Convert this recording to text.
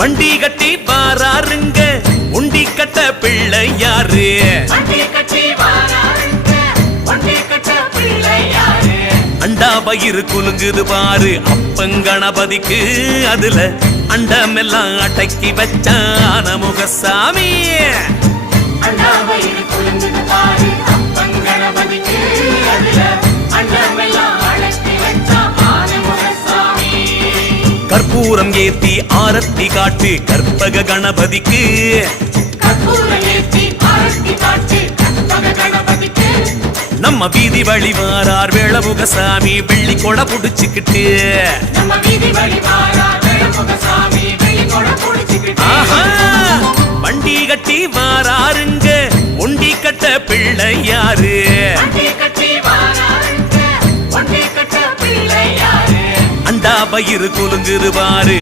வண்டி கட்டி வாராருங்க உண்டி கட்ட பிள்ளை யாரு? அண்டா பயிறு குலுங்குது பாரு அப்பங்கணபதிக்கு, அதுல அண்டமெல்லாம் அடக்கி வச்சான முகசாமி. கற்பூரம் ஏத்தி ஆரத்தி காட்டு கற்பக கணபதிக்கு, நம்ம வீதி வழி வாரார் வேளமுகசாமி வெள்ளி கொடை புடிச்சுக்கிட்டு. வண்டி கட்டி வாராருங்க ஒண்டி கட்ட பிள்ளை யாரு? அண்டா பயிறு குலுங்குது பாரு